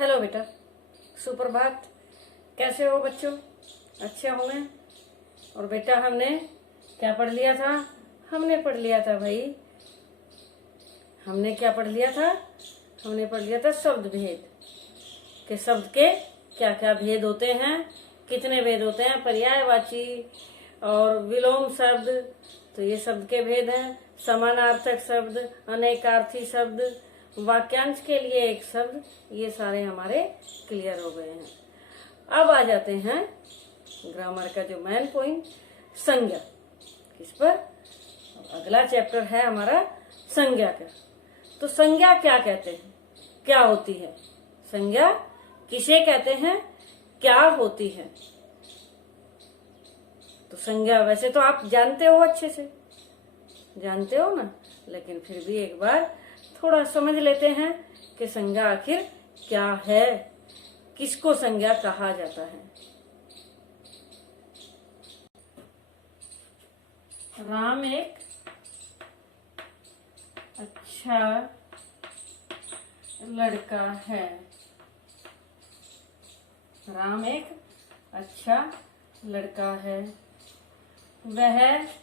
Hello बेटा, सुप्रभात। कैसे हो बच्चों? अच्छे होंगे। और बेटा हमने क्या पढ़ लिया था? हमने पढ़ लिया था भाई, हमने क्या पढ़ लिया था? हमने पढ़ लिया था शब्द भेद के शब्द के क्या क्या भेद होते हैं, कितने भेद होते हैं, पर्यायवाची और विलोम शब्द। तो ये शब्द के भेद हैं। समानार्थक शब्द, अनेकार्थी शब्द, वाक्यांश के लिए एक शब्द, ये सारे हमारे क्लियर हो गए हैं। अब आ जाते हैं ग्रामर का जो मेन पॉइंट, संज्ञा। किस पर? अगला चैप्टर है हमारा संज्ञा का। तो संज्ञा क्या कहते हैं, क्या होती है? संज्ञा किसे कहते हैं, क्या होती है? तो संज्ञा वैसे तो आप जानते हो, अच्छे से जानते हो ना, लेकिन फिर भी एक बार थोड़ा समझ लेते हैं कि संज्ञा आखिर क्या है, किसको संज्ञा कहा जाता है। राम एक अच्छा लड़का है। राम एक अच्छा लड़का है। वह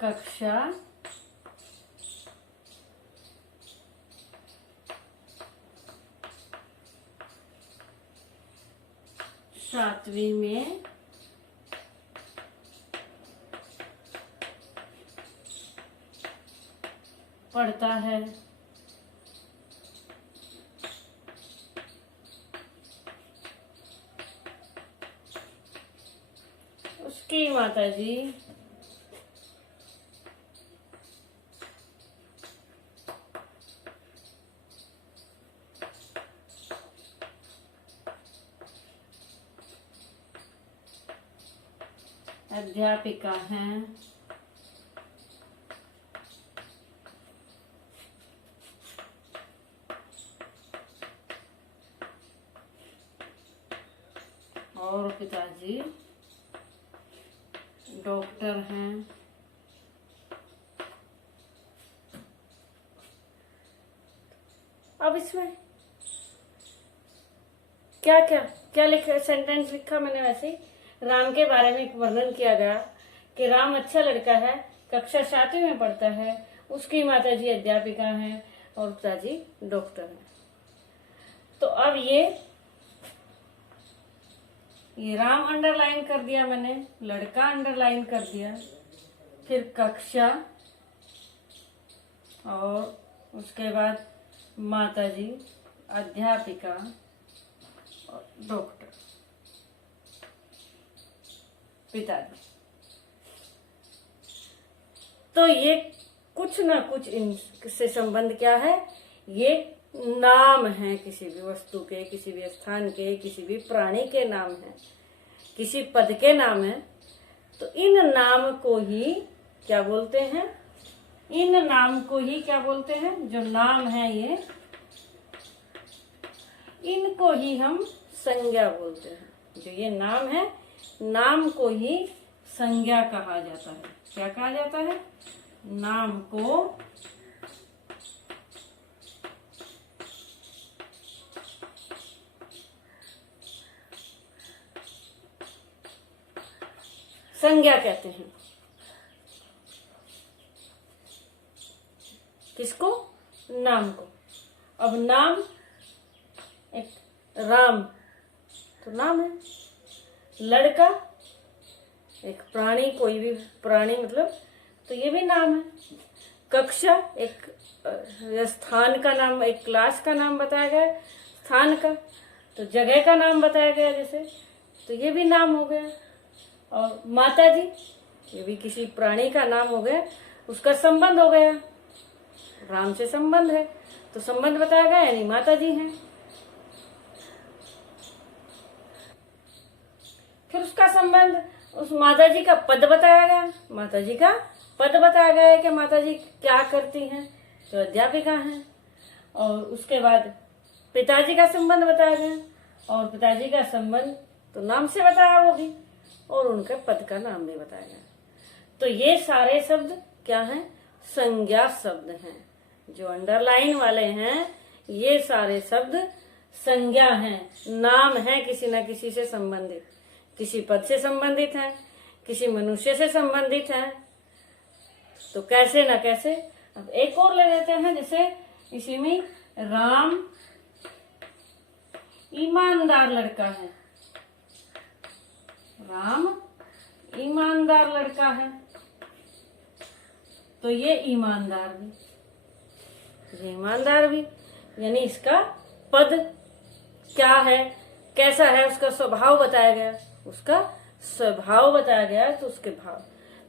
कक्षा 7वीं में पढ़ता है। उसकी माताजी अध्यापिका हैं। और पिताजी डॉक्टर हैं। अब इसमें क्या क्या क्या लिखा, सेंटेंस लिखा मैंने वैसे ही। राम के बारे में वर्णन किया गया कि राम अच्छा लड़का है, कक्षा 7वीं में पढ़ता है, उसकी माताजी अध्यापिका हैं और पिताजी डॉक्टर हैं। तो अब ये राम अंडरलाइन कर दिया मैंने, लड़का अंडरलाइन कर दिया, फिर कक्षा और उसके बाद माताजी अध्यापिका और डॉक्टर पिताजी। तो ये कुछ ना कुछ इनसे संबंध क्या है, ये नाम है किसी भी वस्तु के, किसी भी स्थान के, किसी भी प्राणी के नाम है, किसी पद के नाम है। तो इन नाम को ही क्या बोलते हैं, इन नाम को ही क्या बोलते हैं, जो नाम है ये, इनको ही हम संज्ञा बोलते हैं। जो ये नाम है, नाम को ही संज्ञा कहा जाता है। क्या कहा जाता है? नाम को संज्ञा कहते हैं। किसको? नाम को। अब नाम, एक राम तो नाम है, लड़का एक प्राणी, कोई भी प्राणी मतलब, तो ये भी नाम है। कक्षा एक स्थान का नाम, एक क्लास का नाम बताया गया, स्थान का, तो जगह का नाम बताया गया जैसे, तो ये भी नाम हो गया। और माताजी, ये भी किसी प्राणी का नाम हो गया, उसका संबंध हो गया, राम से संबंध है तो संबंध बताया गया, यानी माताजी हैं। फिर उसका संबंध, उस माताजी का पद बताया गया, माताजी का पद बताया गया है कि माताजी क्या करती हैं, जो अध्यापिका हैं। और उसके बाद पिताजी का संबंध बताया गया, और पिताजी का संबंध तो नाम से बताया वो भी, और उनके पद का नाम भी बताया गया। तो ये सारे शब्द क्या हैं? संज्ञा शब्द हैं। जो अंडरलाइन वाले हैं ये सारे शब्द संज्ञा हैं, नाम है, किसी न किसी से संबंधित, किसी पद से संबंधित है, किसी मनुष्य से संबंधित है। तो कैसे न कैसे। अब एक और ले लेते हैं, जैसे इसी में राम ईमानदार लड़का है। राम ईमानदार लड़का है, तो ये ईमानदार भी, ये ईमानदार भी, यानी इसका पद क्या है, कैसा है, उसका स्वभाव बताया गया, उसका स्वभाव बताया गया, तो उसके भाव।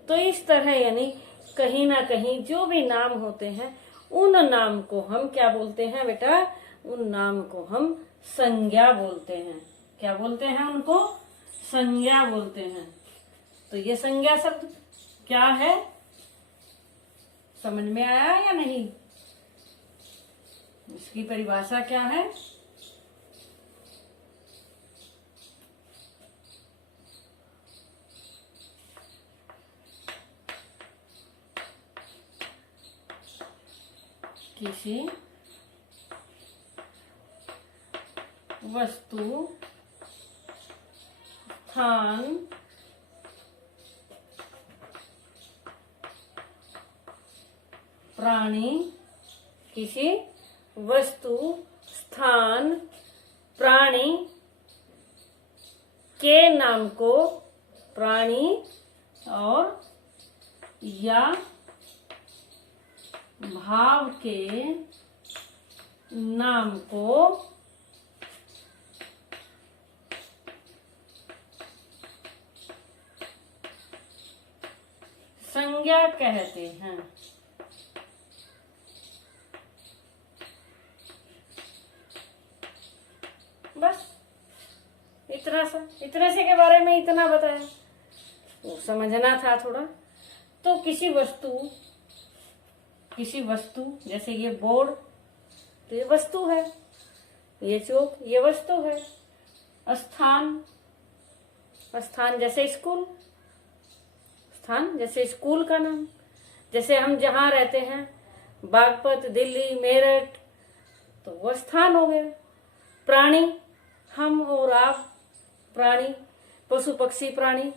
तो इस तरह यानी कहीं ना कहीं जो भी नाम होते हैं उन नाम को हम क्या बोलते हैं बेटा, उन नाम को हम संज्ञा बोलते हैं। क्या बोलते हैं उनको? संज्ञा बोलते हैं। तो ये संज्ञा शब्द क्या है, समझ में आया या नहीं? इसकी परिभाषा क्या है? किसी वस्तु, स्थान, प्राणी, किसी वस्तु, स्थान, प्राणी के नाम को, प्राणी और या भाव के नाम को संज्ञा कहते हैं। बस इतने से के बारे में इतना बताया, वो समझना था थोड़ा। तो किसी वस्तु जैसे ये बोर्ड, तो ये वस्तु है, ये चौक, ये वस्तु है। स्थान जैसे स्कूल, स्थान जैसे स्कूल का नाम, जैसे हम जहाँ रहते हैं बागपत, दिल्ली, मेरठ, तो वो स्थान हो गया। प्राणी, हम और आप, प्राणी, पशु पक्षी प्राणी,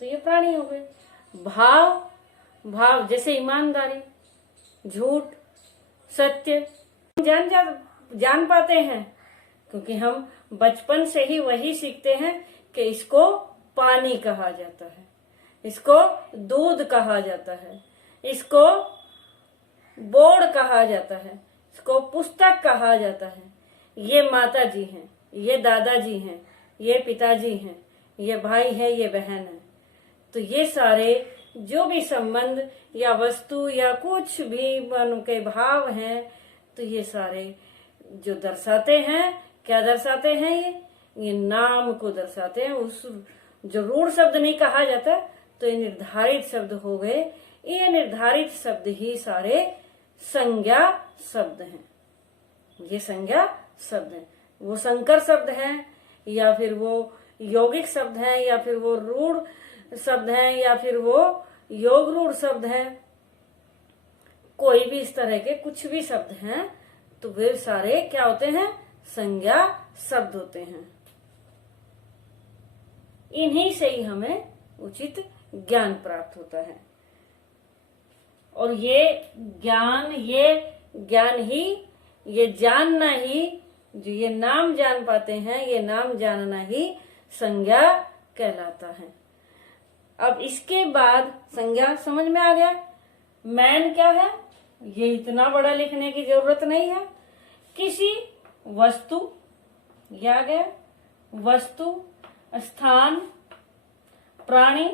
तो ये प्राणी हो गए। भाव जैसे ईमानदारी, झूठ, सत्य, जान पाते हैं क्योंकि हम बचपन से ही वही सीखते हैं कि इसको पानी कहा जाता है, इसको दूध कहा जाता है, इसको बोर्ड कहा जाता है, इसको पुस्तक कहा जाता है। ये माता जी हैं, ये दादाजी हैं, ये पिताजी हैं, ये भाई है, ये बहन है। तो ये सारे जो भी संबंध या वस्तु या कुछ भी मन के भाव हैं, तो ये सारे जो दर्शाते हैं, क्या दर्शाते हैं? ये नाम को दर्शाते हैं। उस जो रूढ़ शब्द नहीं कहा जाता, तो ये निर्धारित शब्द हो गए। ये निर्धारित शब्द ही सारे संज्ञा शब्द हैं। ये संज्ञा शब्द हैं। वो संकर शब्द हैं, या फिर वो यौगिक शब्द हैं, या फिर वो रूढ़ शब्द हैं, या फिर वो योग रूढ़ शब्द हैं। कोई भी इस तरह के कुछ भी शब्द हैं, तो वे सारे क्या होते हैं? संज्ञा शब्द होते हैं। इन्हीं से ही हमें उचित ज्ञान प्राप्त होता है। और ये ज्ञान ही, ये जानना ही, जो ये नाम जान पाते हैं, ये नाम जानना ही संज्ञा कहलाता है। अब इसके बाद संज्ञा समझ में आ गया। मैन क्या है, ये इतना बड़ा लिखने की जरूरत नहीं है। किसी वस्तु, ये आ गया, वस्तु, स्थान, प्राणी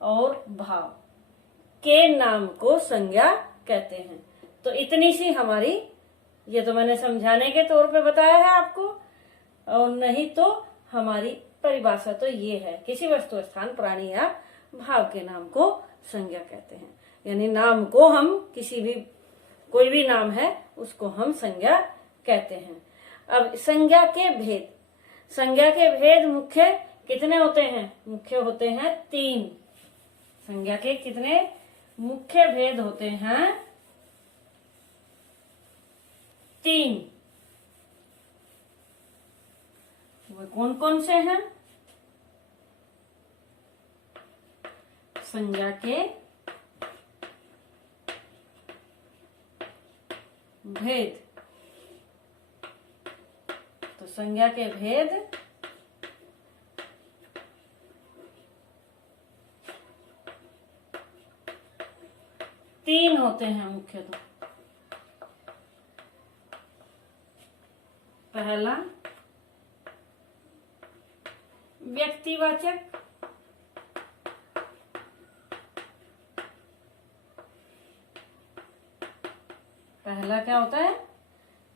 और भाव के नाम को संज्ञा कहते हैं। तो इतनी सी हमारी, ये तो मैंने समझाने के तौर पे बताया है आपको, और नहीं तो हमारी परिभाषा तो ये है, किसी वस्तु, स्थान, प्राणी या भाव के नाम को संज्ञा कहते हैं। यानी नाम को हम किसी भी, कोई भी नाम है उसको हम संज्ञा कहते हैं। अब संज्ञा के भेद मुख्य कितने होते हैं? मुख्य होते हैं 3। संज्ञा के कितने मुख्य भेद होते हैं 3। वो कौन कौन से हैं? संज्ञा के भेद। तो संज्ञा के भेद तीन होते हैं मुख्यतः। पहला व्यक्तिवाचक, पहला क्या होता है?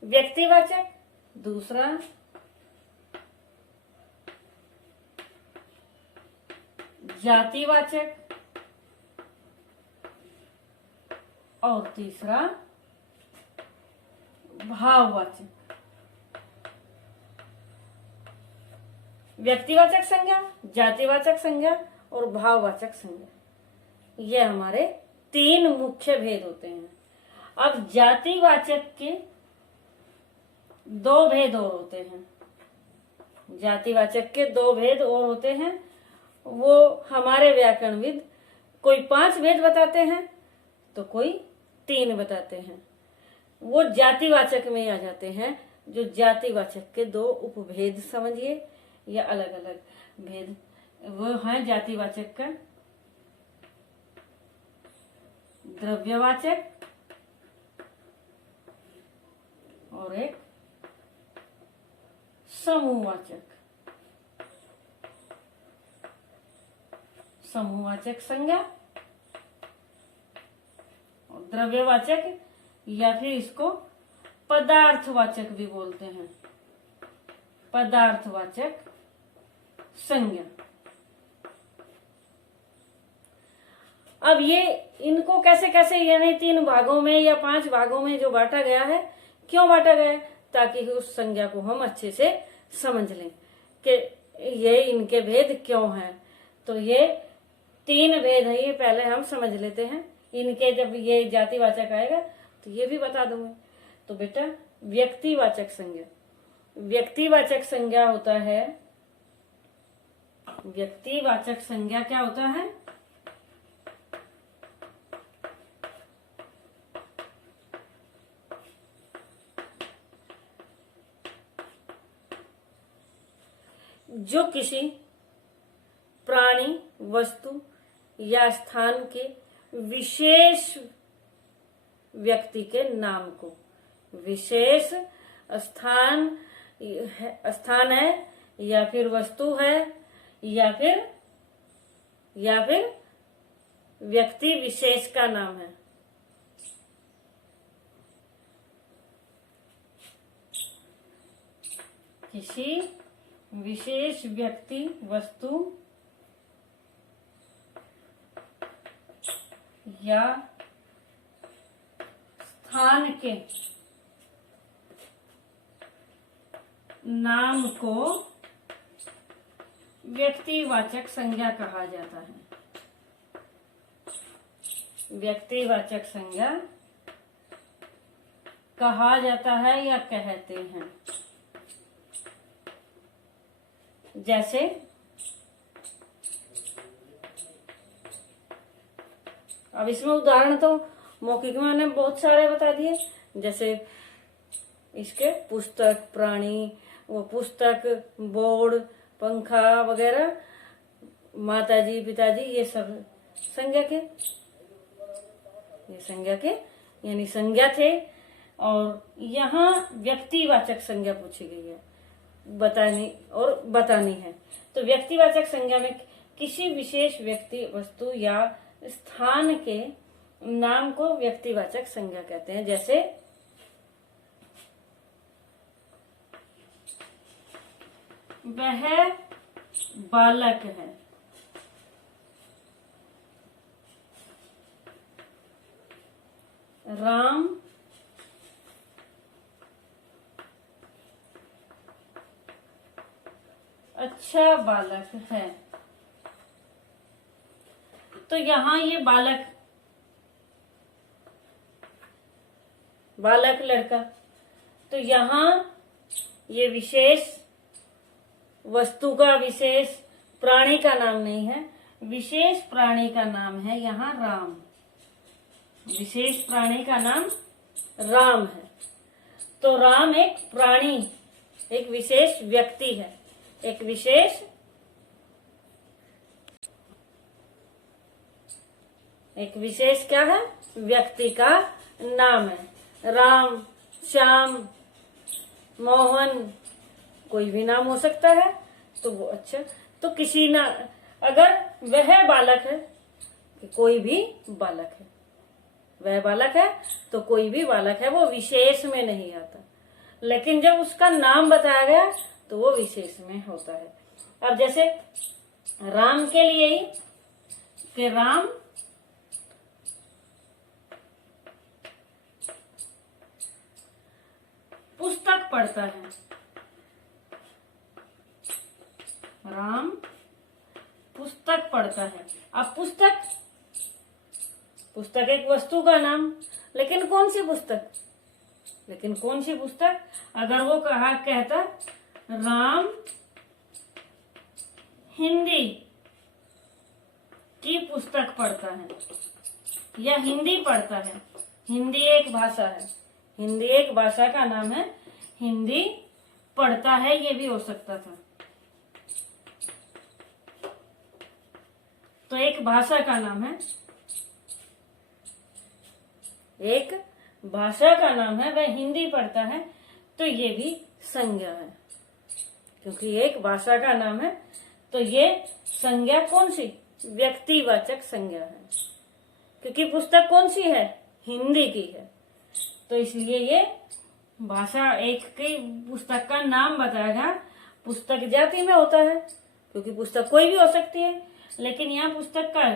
व्यक्तिवाचक। दूसरा जातिवाचक और तीसरा भाववाचक। व्यक्तिवाचक संज्ञा, जातिवाचक संज्ञा और भाववाचक संज्ञा, ये हमारे 3 मुख्य भेद होते हैं। अब जातिवाचक के 2 भेद और होते हैं। जातिवाचक के 2 भेद और होते हैं। वो हमारे व्याकरणविद कोई 5 भेद बताते हैं तो कोई 3 बताते हैं। वो जातिवाचक में आ जाते हैं। जो जातिवाचक के 2 उपभेद समझिए या अलग अलग भेद, वो है जातिवाचक का द्रव्यवाचक और एक समूहवाचक। समूहवाचक संज्ञा और द्रव्यवाचक या फिर इसको पदार्थवाचक भी बोलते हैं। पदार्थवाचक संज्ञा। अब ये इनको कैसे कैसे यानी 3 भागों में या 5 भागों में जो बांटा गया है, क्यों बांटा गया है? ताकि उस संज्ञा को हम अच्छे से समझ लें कि ये इनके भेद क्यों हैं। तो ये 3 भेद है, ये पहले हम समझ लेते हैं। इनके जब ये जातिवाचक आएगा तो ये भी बता दूंगा। तो बेटा व्यक्तिवाचक संज्ञा, व्यक्तिवाचक संज्ञा होता है, व्यक्तिवाचक संज्ञा क्या होता है? जो किसी प्राणी, वस्तु या स्थान के विशेष व्यक्ति के नाम को, विशेष स्थान है या फिर वस्तु है या फिर व्यक्ति विशेष का नाम है। किसी विशेष व्यक्ति, वस्तु या स्थान के नाम को व्यक्तिवाचक संज्ञा कहा जाता है। व्यक्तिवाचक संज्ञा कहा जाता है या कहते हैं। जैसे अब इसमें उदाहरण तो मौखिक में मैंने बहुत सारे बता दिए। जैसे इसके पुस्तक, प्राणी, वो पुस्तक, बोर्ड, पंखा वगैरह, माताजी, पिताजी, ये सब संज्ञा के, ये संज्ञा के यानी संज्ञा थे। और यहाँ व्यक्तिवाचक संज्ञा पूछी गई है, बतानी है। तो व्यक्तिवाचक संज्ञा में किसी विशेष व्यक्ति, वस्तु या स्थान के नाम को व्यक्तिवाचक संज्ञा कहते हैं। जैसे वह बालक है, राम अच्छा बालक है। तो यहाँ ये बालक बालक, लड़का। तो यहाँ ये विशेष वस्तु का, विशेष प्राणी का नाम नहीं है, विशेष प्राणी का नाम है यहाँ राम। विशेष प्राणी का नाम राम है। तो राम एक प्राणी, एक विशेष व्यक्ति है, एक विशेष क्या है, व्यक्ति का नाम है। राम, श्याम, मोहन, कोई भी नाम हो सकता है। तो वो अच्छा, तो किसी ना, अगर वह बालक है, कोई भी बालक है, वह बालक है तो कोई भी बालक है, वो विशेष में नहीं आता। लेकिन जब उसका नाम बताया गया तो वो विशेष में होता है। अब जैसे राम के लिए ही कि राम पुस्तक पढ़ता है, राम पुस्तक पढ़ता है। अब पुस्तक एक वस्तु का नाम, लेकिन कौन सी पुस्तक? अगर वो कहता राम हिंदी की पुस्तक पढ़ता है या हिंदी पढ़ता है, हिंदी एक भाषा है, हिंदी एक भाषा का नाम है, हिंदी पढ़ता है, ये भी हो सकता था। तो एक भाषा का नाम है, एक भाषा का नाम है, वह हिंदी पढ़ता है, तो ये भी संज्ञा है। क्योंकि एक भाषा का नाम है तो ये संज्ञा कौन सी? व्यक्तिवाचक संज्ञा है। क्योंकि पुस्तक कौन सी है? हिंदी की है। तो इसलिए ये भाषा एक की पुस्तक का नाम बताएगा। पुस्तक जाति में होता है, क्योंकि पुस्तक कोई भी हो सकती है, लेकिन यहाँ पुस्तक का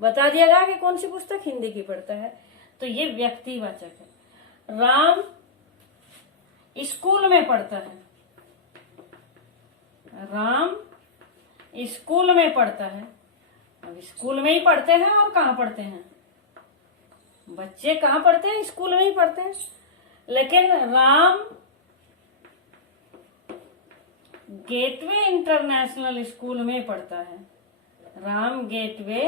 बता दिया गया कि कौन सी पुस्तक हिंदी की पढ़ता है, तो ये व्यक्तिवाचक है। राम स्कूल में पढ़ता है, राम स्कूल में पढ़ता है। अब स्कूल में ही पढ़ते हैं और कहाँ पढ़ते हैं? बच्चे कहाँ पढ़ते हैं? स्कूल में ही पढ़ते हैं। लेकिन राम गेटवे इंटरनेशनल स्कूल में पढ़ता है, राम गेटवे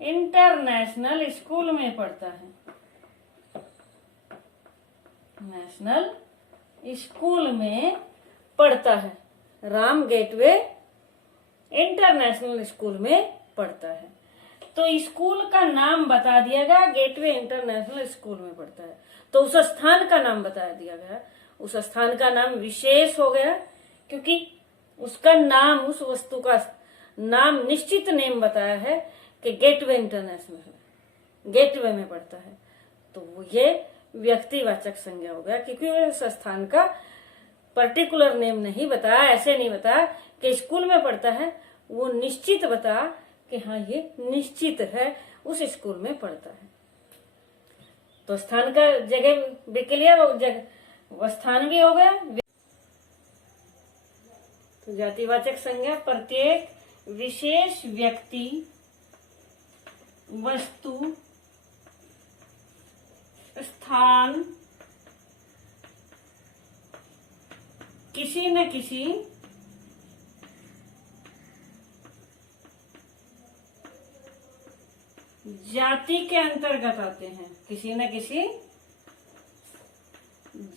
इंटरनेशनल स्कूल में पढ़ता है, नेशनल स्कूल में पढ़ता है, राम गेटवे इंटरनेशनल स्कूल में पढ़ता है। तो स्कूल का नाम बता दिया गया, गेटवे इंटरनेशनल स्कूल में पढ़ता है। तो उस स्थान का नाम बता दिया गया, उस स्थान का नाम विशेष हो गया, क्योंकि उसका नाम, उस वस्तु का नाम, निश्चित नेम बताया है कि गेटवे इंटरनेशनल है, गेटवे में पढ़ता है। तो ये व्यक्तिवाचक संज्ञा हो गया, क्योंकि उस स्थान का पर्टिकुलर नेम नहीं बताया, ऐसे नहीं बताया कि स्कूल में पढ़ता है, वो निश्चित बताया कि हाँ ये निश्चित है उस स्कूल में पढ़ता है। तो स्थान का जगह भी क्लियर हो, जगह स्थान भी हो गया। तो जातिवाचक संज्ञा प्रत्येक विशेष व्यक्ति, वस्तु, स्थान, किसी न किसी जाति के अंतर्गत आते हैं, किसी न किसी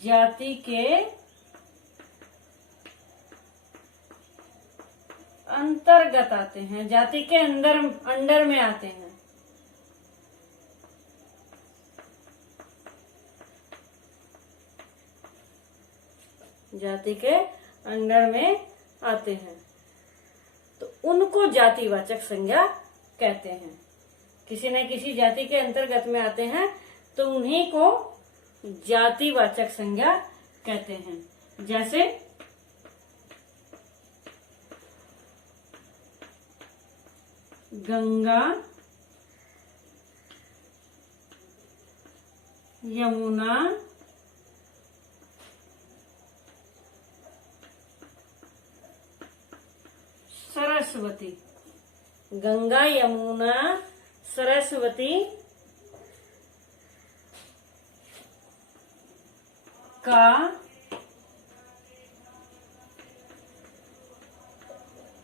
जाति के अंतर्गत आते हैं, जाति के अंडर में आते हैं। जाति के अंडर में आते हैं तो उनको जातिवाचक संज्ञा कहते हैं। किसी न किसी जाति के अंतर्गत में आते हैं तो उन्हीं को जातिवाचक संज्ञा कहते हैं। जैसे गंगा, यमुना, सरस्वती। गंगा, यमुना, सरस्वती का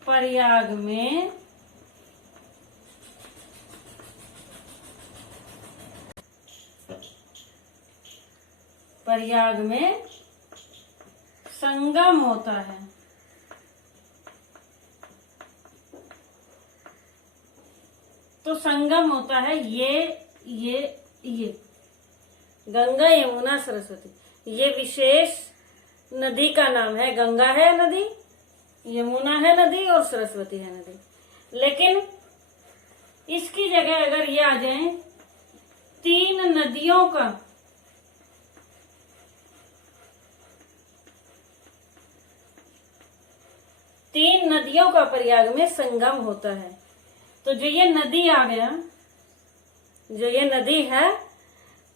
प्रयाग में संगम होता है। तो संगम होता है ये गंगा यमुना सरस्वती, ये विशेष नदी का नाम है। गंगा है नदी, यमुना है नदी और सरस्वती है नदी। लेकिन इसकी जगह अगर ये आ जाए तीन नदियों का प्रयाग में संगम होता है। तो जो ये नदी आ गया, जो ये नदी है,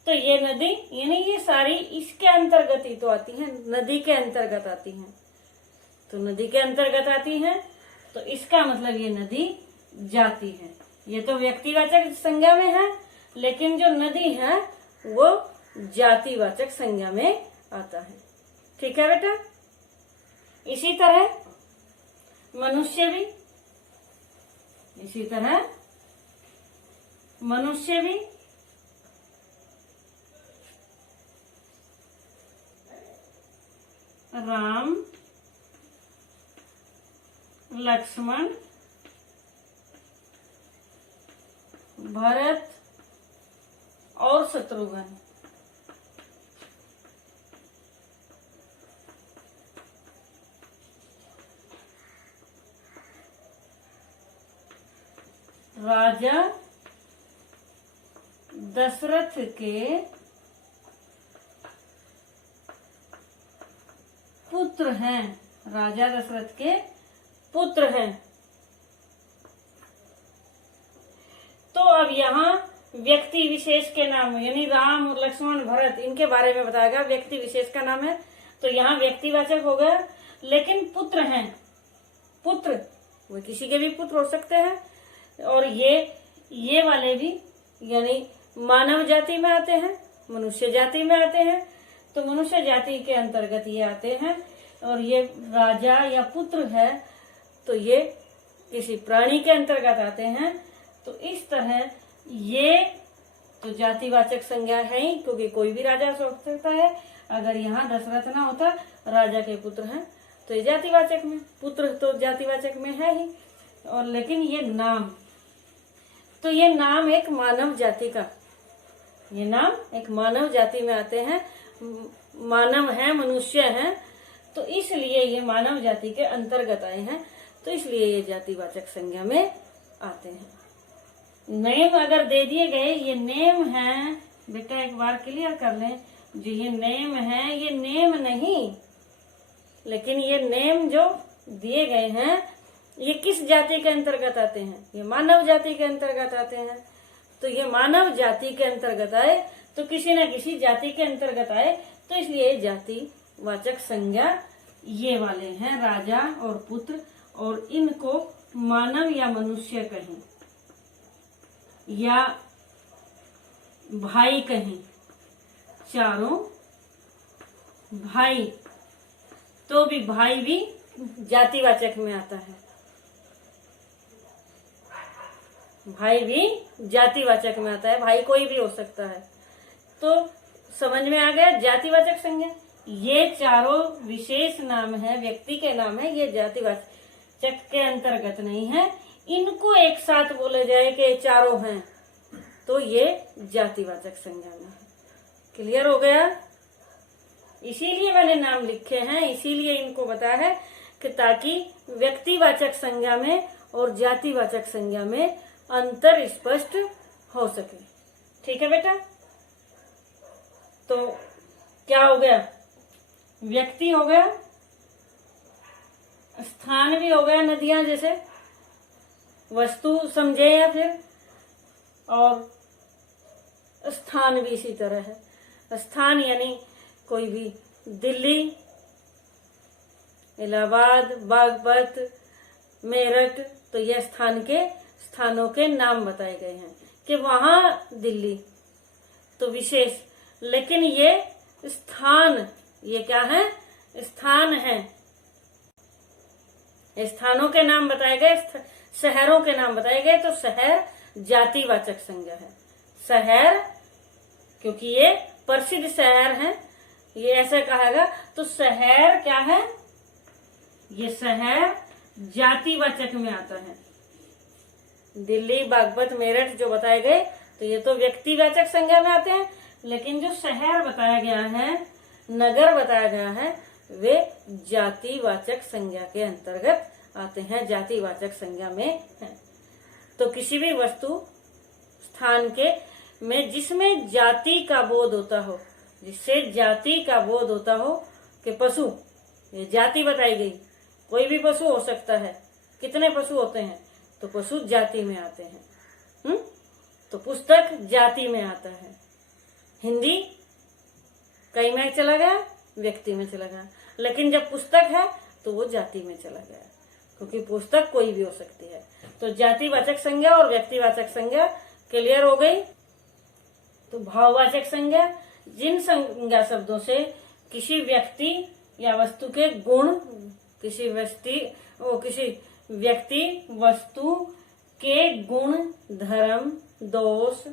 तो ये नदी यानी ये सारी इसके अंतर्गत ही तो आती है, नदी के अंतर्गत आती हैं। तो नदी के अंतर्गत आती है तो इसका मतलब ये नदी जाति है। ये तो व्यक्तिवाचक संज्ञा में है, लेकिन जो नदी है वो जातिवाचक संज्ञा में आता है। ठीक है बेटा। इसी तरह मनुष्य भी, राम, लक्ष्मण, भरत और शत्रुघ्न, राजा दशरथ के पुत्र हैं। राजा दशरथ के पुत्र हैं। तो अब यहाँ व्यक्ति विशेष के नाम यानी राम, लक्ष्मण, भरत इनके बारे में बताएगा। व्यक्ति विशेष का नाम है तो यहाँ व्यक्तिवाचक हो गया। लेकिन पुत्र हैं, पुत्र वो किसी के भी पुत्र हो सकते हैं। और ये वाले भी यानी मानव जाति में आते हैं, मनुष्य जाति में आते हैं। तो मनुष्य जाति के अंतर्गत ये आते हैं। और ये राजा या पुत्र है तो ये किसी प्राणी के अंतर्गत आते हैं। तो इस तरह ये तो जातिवाचक संज्ञा है ही, क्योंकि कोई भी राजा हो सकता है। अगर यहाँ दशरथ ना होता, राजा के पुत्र हैं, तो ये जातिवाचक में, पुत्र तो जातिवाचक में है ही। और लेकिन ये नाम, तो ये नाम एक मानव जाति का, ये नाम एक मानव जाति में आते हैं। मानव है, मनुष्य है, तो इसलिए ये मानव जाति के अंतर्गत आए हैं। तो इसलिए ये जातिवाचक संज्ञा में आते हैं। नेम अगर दे दिए गए, ये नेम है बेटा, एक बार क्लियर कर लें। जो ये नेम है, ये नेम नहीं, लेकिन ये नेम जो दिए गए हैं ये किस जाति के अंतर्गत आते हैं? ये मानव जाति के अंतर्गत आते हैं। तो ये मानव जाति के अंतर्गत आए तो किसी न किसी जाति के अंतर्गत आए, तो इसलिए जातिवाचक संज्ञा ये वाले हैं, राजा और पुत्र। और इनको मानव या मनुष्य कहें या भाई कहें, चारों भाई, तो भी भाई भी जातिवाचक में आता है। भाई भी जातिवाचक में आता है, भाई कोई भी हो सकता है। तो समझ में आ गया जातिवाचक संज्ञा। ये चारों विशेष नाम है, व्यक्ति के नाम है, ये जातिवाचक के अंतर्गत नहीं है। इनको एक साथ बोले जाए कि चारों हैं तो ये जातिवाचक संज्ञा में है। क्लियर हो गया? इसीलिए मैंने नाम लिखे हैं, इसीलिए इनको बताया है कि ताकि व्यक्तिवाचक संज्ञा में और जातिवाचक संज्ञा में अंतर स्पष्ट हो सके। ठीक है बेटा? तो क्या हो गया? व्यक्ति हो गया, स्थान भी हो गया, नदियां जैसे वस्तु समझे, या फिर और स्थान भी इसी तरह है। स्थान यानी कोई भी दिल्ली, इलाहाबाद, बागपत, मेरठ, तो यह स्थानों के नाम बताए गए हैं कि वहां दिल्ली, तो विशेष। लेकिन ये स्थान ये क्या है? स्थान है। स्थानों के नाम बताए गए, शहरों के नाम बताए गए, तो शहर जातिवाचक संज्ञा है। शहर, क्योंकि ये प्रसिद्ध शहर है, ये ऐसे कहेगा, तो शहर क्या है? ये शहर जातिवाचक में आता है। दिल्ली, बागपत, मेरठ जो बताए गए, तो ये तो व्यक्तिवाचक संज्ञा में आते हैं, लेकिन जो शहर बताया गया है, नगर बताया गया है, वे जातिवाचक संज्ञा के अंतर्गत आते हैं, जातिवाचक संज्ञा में है। तो किसी भी वस्तु, स्थान के में जिसमें जाति का बोध होता हो, जिससे जाति का बोध होता हो, कि पशु, ये जाति बताई गई, कोई भी पशु हो सकता है। कितने पशु होते हैं? तो पशु जाति में आते हैं। तो पुस्तक जाति में आता है। हिंदी कई में चला गया, व्यक्ति में चला गया, लेकिन जब पुस्तक है तो वो जाति में चला गया, क्योंकि पुस्तक कोई भी हो सकती है। तो जातिवाचक संज्ञा और व्यक्तिवाचक संज्ञा क्लियर हो गई। तो भाववाचक संज्ञा, जिन संज्ञा शब्दों से किसी व्यक्ति या वस्तु के गुण, किसी व्यक्ति वस्तु के गुण, धर्म, दोष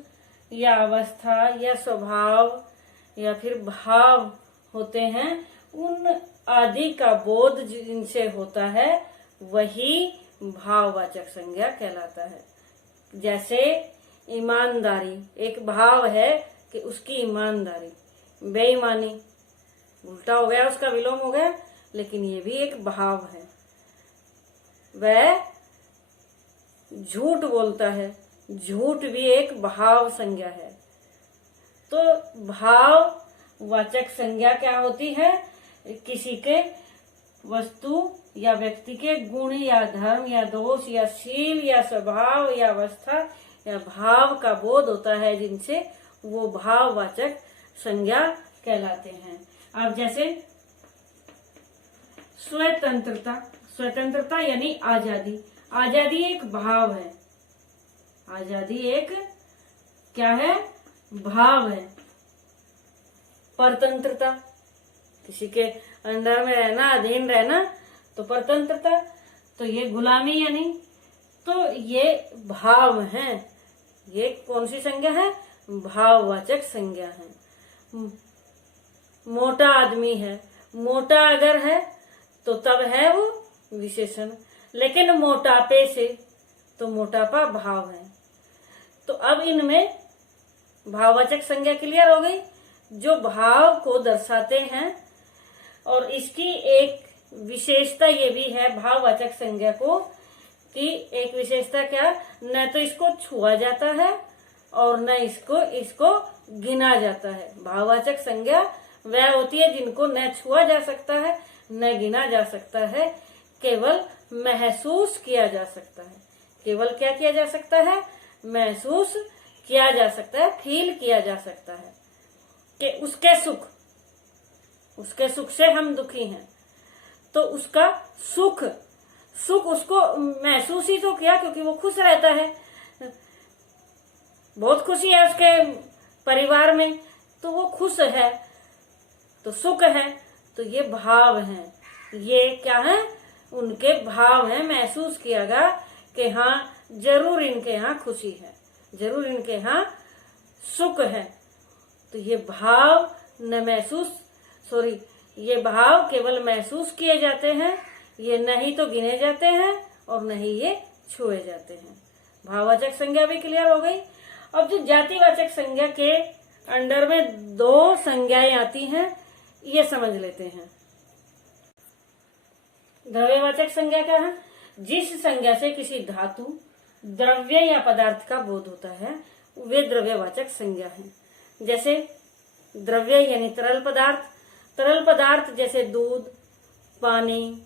या अवस्था या स्वभाव या फिर भाव होते हैं, उन आदि का बोध जिनसे होता है, वही भाववाचक संज्ञा कहलाता है। जैसे ईमानदारी एक भाव है कि उसकी ईमानदारी, बेईमानी उल्टा हो गया, उसका विलोम हो गया, लेकिन ये भी एक भाव है। वह झूठ बोलता है, झूठ भी एक भाव संज्ञा है। तो भाववाचक संज्ञा क्या होती है? किसी के वस्तु या व्यक्ति के गुण या धर्म या दोष या शील या स्वभाव या अवस्था या भाव का बोध होता है, जिनसे वो भाववाचक संज्ञा कहलाते हैं। अब जैसे स्वतंत्रता, स्वतंत्रता यानी आजादी, आजादी एक भाव है। आजादी एक क्या है? भाव है। परतंत्रता, किसी के अंडर में रहना, अधीन रहना, तो परतंत्रता। तो ये गुलामी यानी, तो ये भाव है। ये कौन सी संज्ञा है? भाववाचक संज्ञा है। मोटा आदमी है, मोटा अगर है तो तब है वो विशेषण, लेकिन मोटापे से, तो मोटापा भाव है। तो अब इनमें भाववाचक संज्ञा क्लियर हो गई, जो भाव को दर्शाते हैं। और इसकी एक विशेषता ये भी है भाववाचक संज्ञा को, कि एक विशेषता क्या? न तो इसको छुआ जाता है और न इसको गिना जाता है। भाववाचक संज्ञा वह होती है जिनको न छुआ जा सकता है, न गिना जा सकता है, केवल महसूस किया जा सकता है। केवल क्या किया जा सकता है? महसूस किया जा सकता है, फील किया जा सकता है कि उसके सुख से हम दुखी हैं, तो उसका सुख उसको महसूस ही तो किया, क्योंकि वो खुश रहता है, बहुत खुशी है उसके परिवार में, तो वो खुश है, तो सुख है। तो ये भाव है, ये क्या है? उनके भाव है। महसूस किया गया कि हाँ जरूर इनके यहाँ खुशी है, जरूर इनके यहाँ सुख है। तो ये भाव ये भाव केवल महसूस किए जाते हैं, ये नहीं तो गिने जाते हैं और नहीं ये छुए जाते हैं। भाववाचक संज्ञा भी क्लियर हो गई। अब जो जातिवाचक संज्ञा के अंडर में दो संज्ञाएं आती हैं, ये समझ लेते हैं। द्रव्यवाचक संज्ञा क्या है? जिस संज्ञा से किसी धातु, द्रव्य या पदार्थ का बोध होता है, वे द्रव्यवाचक संज्ञा है। जैसे द्रव्य यानी तरल पदार्थ, तरल पदार्थ जैसे दूध, पानी,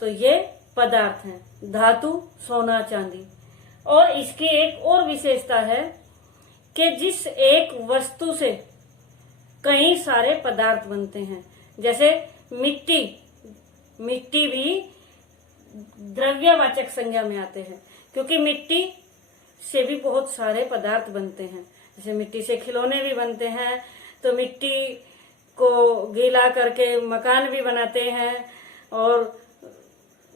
तो ये पदार्थ हैं। धातु सोना चांदी। और इसकी एक और विशेषता है कि जिस एक वस्तु से कई सारे पदार्थ बनते हैं, जैसे मिट्टी भी द्रव्यवाचक संज्ञा में आते हैं, क्योंकि मिट्टी से भी बहुत सारे पदार्थ बनते हैं। जैसे मिट्टी से खिलौने भी बनते हैं, तो मिट्टी को गीला करके मकान भी बनाते हैं और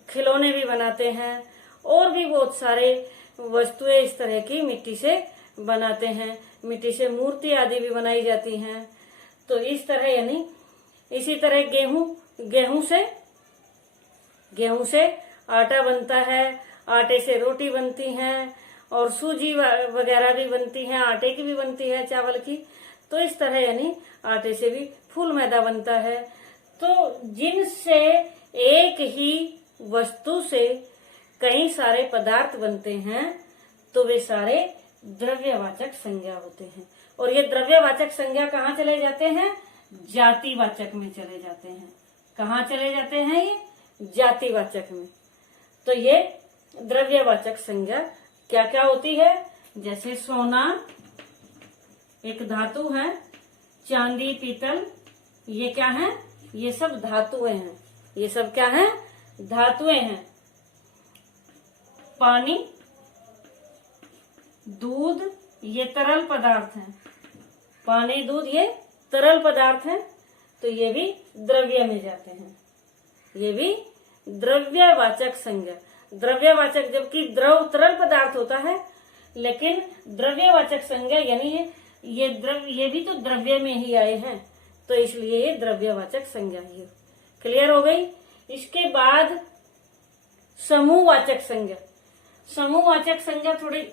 खिलौने भी बनाते हैं, और भी बहुत सारे वस्तुएं इस तरह की मिट्टी से बनाते हैं। मिट्टी से मूर्ति आदि भी बनाई जाती हैं। तो इस तरह यानी इसी तरह गेहूं से आटा बनता है, आटे से रोटी बनती है, और सूजी वगैरह भी बनती है, आटे की भी बनती है, चावल की। तो इस तरह यानी आटे से भी फूल मैदा बनता है। तो जिनसे एक ही वस्तु से कई सारे पदार्थ बनते हैं तो वे सारे द्रव्यवाचक संज्ञा होते हैं। और ये द्रव्यवाचक संज्ञा कहाँ चले जाते हैं? जातिवाचक में चले जाते हैं। कहाँ चले जाते हैं? ये जातिवाचक में। तो ये द्रव्यवाचक संज्ञा क्या क्या होती है? जैसे सोना एक धातु है, चांदी, पीतल, ये क्या है? ये सब धातुएं हैं। ये सब क्या है? धातुएं हैं। पानी, दूध, ये तरल पदार्थ हैं। पानी, दूध, ये तरल पदार्थ हैं। तो ये भी द्रव्य में जाते हैं। ये भी द्रव्यवाचक संज्ञा। द्रव्यवाचक जबकि द्रव तरल पदार्थ होता है, लेकिन द्रव्यवाचक संज्ञा यानी ये भी तो द्रव्य में ही आए हैं, तो इसलिए ये द्रव्यवाचक संज्ञा ही। क्लियर हो गई? इसके बाद समूहवाचक संज्ञा। समूहवाचक संज्ञा थोड़ी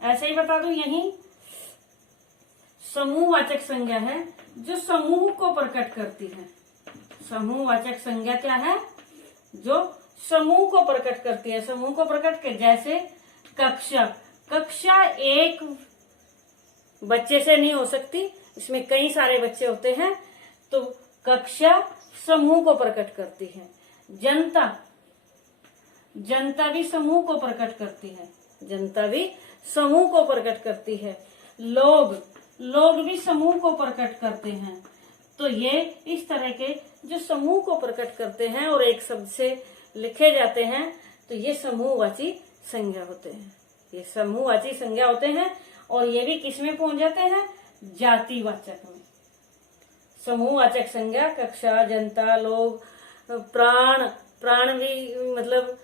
ऐसे ही बता दूं, यही समूहवाचक संज्ञा है जो समूह को प्रकट करती है। समूहवाचक संज्ञा क्या है? जो समूह को प्रकट करती है। समूह को प्रकट कर, जैसे कक्षा। कक्षा एक बच्चे से नहीं हो सकती, इसमें कई सारे बच्चे होते हैं, तो कक्षा समूह को प्रकट करती है। जनता, जनता भी समूह को प्रकट करती है। जनता भी समूह को प्रकट करती है। लोग, लोग भी समूह को प्रकट करते हैं। तो ये इस तरह के जो समूह को प्रकट करते हैं और एक शब्द से लिखे जाते हैं, तो ये समूहवाची संज्ञा होते हैं। ये समूहवाची संज्ञा होते हैं। और ये भी किस में पहुंच जाते हैं? जातिवाचक में। समूहवाचक संज्ञा कक्षा, जनता, लोग, प्राण, प्राण भी मतलब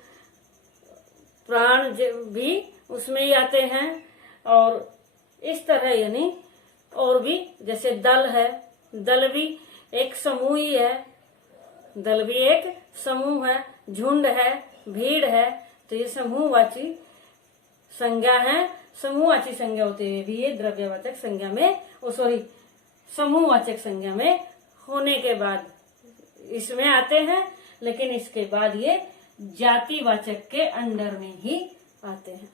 प्राण भी उसमें ही आते हैं। और इस तरह यानी और भी, जैसे दल है, दल भी एक समूह ही है। दल भी एक समूह है। झुंड है, भीड़ है, तो ये समूहवाची संज्ञा है। समूहवाची संज्ञा होते हुए भी ये द्रव्यवाचक संज्ञा में समूहवाचक संज्ञा में होने के बाद इसमें आते हैं, लेकिन इसके बाद ये जातिवाचक के अंडर में ही आते हैं।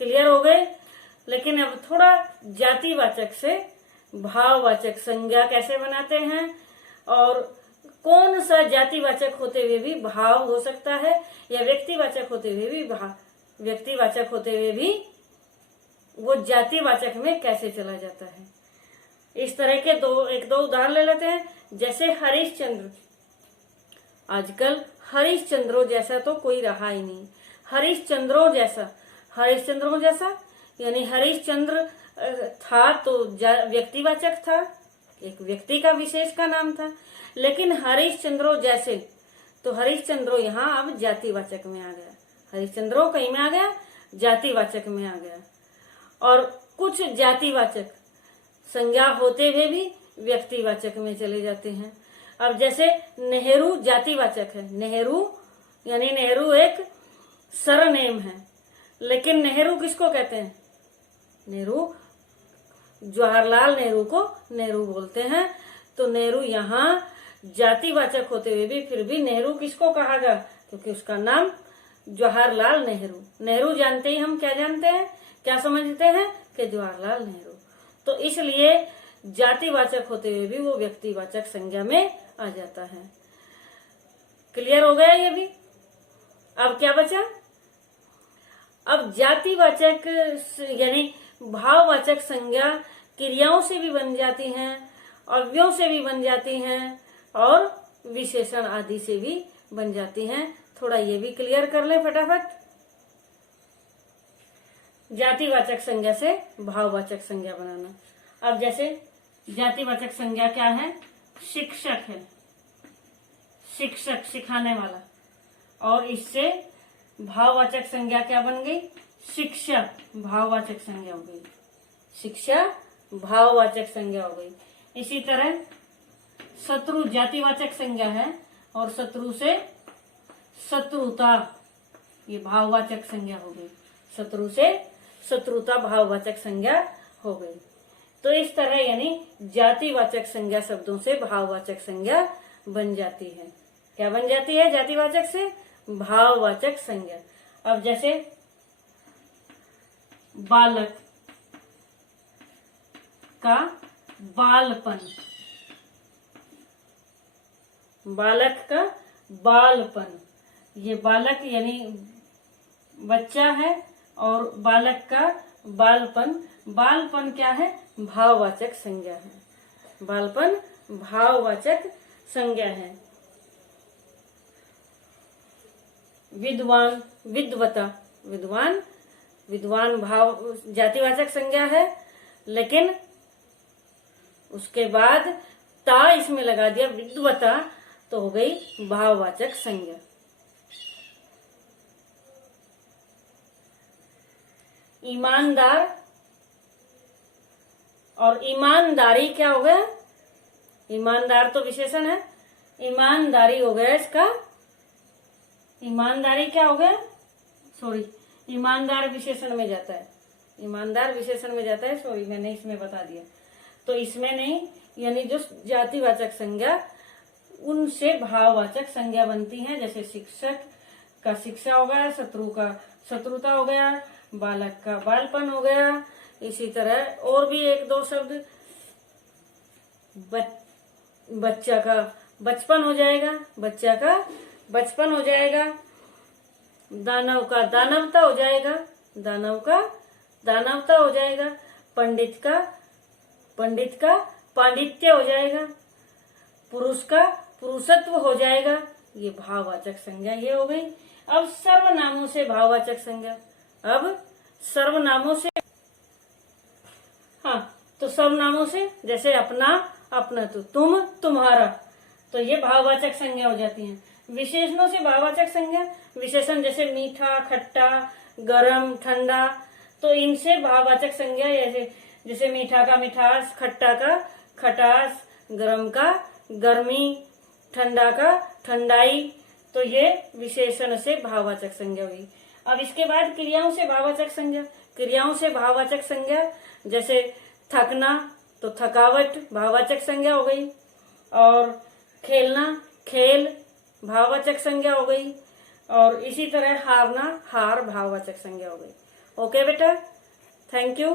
क्लियर हो गए? लेकिन अब थोड़ा जातिवाचक से भाववाचक संज्ञा कैसे बनाते हैं, और कौन सा जातिवाचक होते हुए भी भाव हो सकता है, या व्यक्तिवाचक होते हुए भी वो जातिवाचक में कैसे चला जाता है। इस तरह के एक दो उदाहरण ले लेते हैं। जैसे हरिश्चंद्र। आजकल हरिश्चंद्रों जैसा तो कोई रहा ही नहीं। हरिश्चंद्रों जैसा यानी हरिश्चंद्र था तो व्यक्तिवाचक था, एक व्यक्ति का विशेष का नाम था। लेकिन हरिश्चंद्रों जैसे, तो हरिश्चंद्रों यहाँ अब जातिवाचक में आ गया। हरिश्चंद्रों कहीं में आ गया? जातिवाचक में आ गया। और कुछ जातिवाचक संज्ञा होते हुए भी व्यक्तिवाचक में चले जाते हैं। अब जैसे नेहरू जातिवाचक है। नेहरू यानी नेहरू एक सरनेम है, लेकिन नेहरू किसको कहते हैं? नेहरू, जवाहरलाल नेहरू को नेहरू बोलते हैं। तो नेहरू यहाँ जातिवाचक होते हुए भी फिर भी नेहरू किसको कहा गया? क्योंकि उसका नाम जवाहरलाल नेहरू। नेहरू जानते ही हम क्या जानते हैं, क्या समझते हैं कि जवाहरलाल नेहरू। तो इसलिए जातिवाचक होते हुए भी वो व्यक्तिवाचक संज्ञा में आ जाता है। क्लियर हो गया ये भी? अब क्या बचा? अब जातिवाचक यानी भाववाचक संज्ञा क्रियाओं से भी बन जाती हैं, अव्ययों से भी बन जाती हैं, और विशेषण आदि से भी बन जाती हैं। थोड़ा ये भी क्लियर कर ले फटाफट। जातिवाचक संज्ञा से भाववाचक संज्ञा बनाना। अब जैसे जातिवाचक संज्ञा क्या है? शिक्षक है, शिक्षक सिखाने वाला, और इससे भाववाचक संज्ञा क्या बन गई? शिक्षा भाववाचक संज्ञा हो गई, शिक्षा भाववाचक संज्ञा हो गई। इसी तरह शत्रु जातिवाचक संज्ञा है, और शत्रु से शत्रुता ये भाववाचक संज्ञा हो गई, शत्रु से शत्रुता भाववाचक संज्ञा हो गई। तो इस तरह यानी जातिवाचक संज्ञा शब्दों से भाववाचक संज्ञा बन जाती है। क्या बन जाती है? जातिवाचक से भाववाचक संज्ञा। अब जैसे बालक का बालपन, बालक का बालपन, ये बालक यानी बच्चा है, और बालक का बालपन, बालपन क्या है? भाववाचक संज्ञा है, बालपन भाववाचक संज्ञा है। विद्वान विद्वता, विद्वान विद्वान भाव जातिवाचक संज्ञा है, लेकिन उसके बाद ता इसमें लगा दिया विद्वता, तो हो गई भाववाचक संज्ञा। ईमानदार और ईमानदारी क्या हो गया? ईमानदार तो विशेषण है, ईमानदारी हो गया इसका, ईमानदारी क्या हो गया? सॉरी, ईमानदार विशेषण में जाता है, ईमानदार विशेषण में जाता है, सॉरी मैंने इसमें बता दिया। तो इसमें नहीं, यानी जो जातिवाचक संज्ञा उनसे भाववाचक संज्ञा बनती है। जैसे शिक्षक का शिक्षा हो गया, शत्रु का शत्रुता हो गया, बालक का बालपन हो गया। इसी तरह और भी एक दो शब्द, बच्चा का बचपन हो जाएगा, बच्चा का बचपन हो जाएगा। दानव का दानवता हो जाएगा, दानव का दानवता हो जाएगा। पंडित का पांडित्य हो जाएगा। पुरुष का पुरुषत्व हो जाएगा। ये भाववाचक संज्ञा ये हो गई। अब सर्वनामों से भाववाचक संज्ञा, अब सर्वनामों से, हाँ, तो सर्वनामों से जैसे अपना अपनत्व, तुम तुम्हारा, तो ये भाववाचक संज्ञा हो जाती हैं। विशेषणों से भाववाचक संज्ञा, विशेषण जैसे मीठा, खट्टा, गरम, ठंडा, तो इनसे भाववाचक संज्ञा जैसे मीठा का मिठास, खट्टा का खटास, गरम का गर्मी, ठंडा का ठंडाई, तो ये विशेषण से भाववाचक संज्ञा हुई। अब इसके बाद क्रियाओं से भाववाचक संज्ञा, क्रियाओं से भाववाचक संज्ञा जैसे थकना, तो थकावट भाववाचक संज्ञा हो गई। और खेलना, खेल भाववाचक संज्ञा हो गई। और इसी तरह हारना, हार भाववाचक संज्ञा हो गई। ओके बेटा, थैंक यू।